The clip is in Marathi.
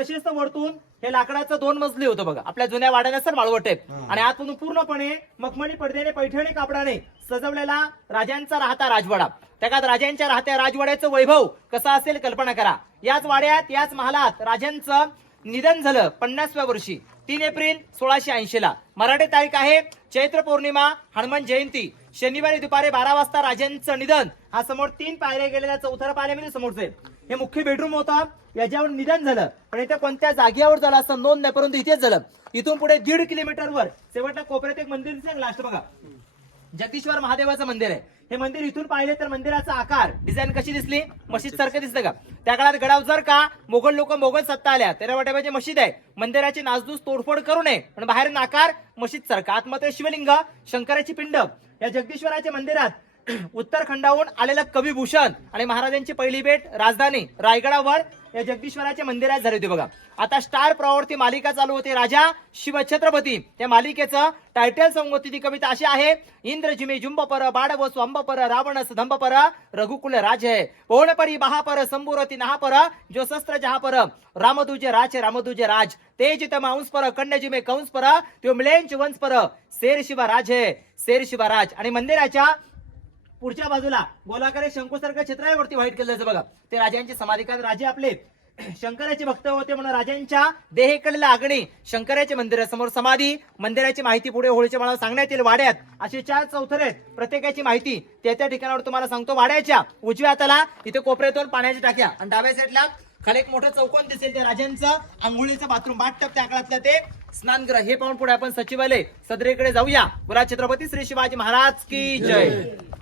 प्रशस्त वरतून हे लाकडाचं दोन मजली होतं बघा. आपल्या जुन्या वाड्याने सर माळवट आहेत आणि आतमधून पूर्णपणे मखमली पडद्याने पैठणी कापडाने सजवलेला राजांचा राहता राजवाडा. त्या काळात राजांच्या राहत्या राजवाड्याचं वैभव कसं असेल कल्पना करा. याच वाड्यात याच महालात राजांचं निधन झालं पन्नासव्या वर्षी. तीन एप्रिल सोळाशे ऐंशी ला मराठी तारीख आहे चैत्र पौर्णिमा हनुमान जयंती. शनिवारी दुपारी बारा वाजता राजांचं निधन. हा समोर तीन पायऱ्या गेलेल्या चौथरा पायऱ्यामध्ये समोरचे. हे मुख्य बेडरूम होता. याच्यावर निधन झालं. पण इथे कोणत्या जागेवर झालं असं नोंद नाही परंतु इथेच झालं. इथून पुढे दीड किलोमीटरवर शेवटच्या कोपऱ्यात एक मंदिर दिसेल लास्ट बघा. जगदीश्वर महादेवाचं मंदिर आहे. हे मंदिर इथून पाहिले तर मंदिराचा आकार डिझाईन कशी दिसली? मशीद सारखं दिसतं का? त्या काळात गडाव जर का मोगल लोक मोगल सत्ता आल्या तेरा वाटेबाची मशीद आहे. मंदिराची नासधूस तोडफोड करू नये पण बाहेर आकार मशीद सारखा. आतमध्ये शिवलिंग शंकराची पिंड. या जगदीश्वराच्या मंदिरात उत्तरखंडाहून आलेलं कविभूषण आणि महाराजांची पहिली भेट राजधानी रायगडावर या जगदीश्वराच्या मंदिरात झाली होती बघा. आता स्टार प्रवर्ती मालिका चालू होती. राजा शिवछत्रपती. त्या मालिकेचं टायटल सॉंग होती ती कविता अशी आहे इंद्र जिमे जुंब पर बाडव स्वंब पर रावण स्तंभ पर रघुकुल राज है. पोहणपरी परी महापर संबुरती नहापर जो शस्त्र जहा पर रामदुजे राज है रामदुजे राज. तेज तम अंश पर कण्य जिमे कंस पर त्यो मिलेंच वंश पर शेर शिवा राज है शेर शिवा राज. आणि मंदिराच्या पुढच्या बाजूला गोलाकार शंकूसारखं चित्र आहे वरती व्हाईट कलरचं बघा. ते राजांचे समाधिकार राजे आपले. शंकराचे भक्त होते म्हणून राजांच्या देहेकडील आगणी शंकराचे मंदिर समोर समाधी मंदिराची माहिती पुढे होळीच्या मला सांगण्यात येईल. वाड्यात असे चार चौथरे आहेत. प्रत्येकाची माहिती त्या त्या ठिकाणावर तुम्हाला सांगतो. वाड्याच्या उजव्या हाताला इथे कोपऱ्यातून पाण्याच्या टाक्या आणि डाव्या साईडला खाली एक मोठं चौकोन दिसेल ते राजांचं. आंघोळीचं बाथरूम बाथटब त्या काळातलं ते. स्नानगृह. हे पाहून पुढे आपण सचिवालय सदरेकडे जाऊया. बोला छत्रपती श्री शिवाजी महाराज की जय.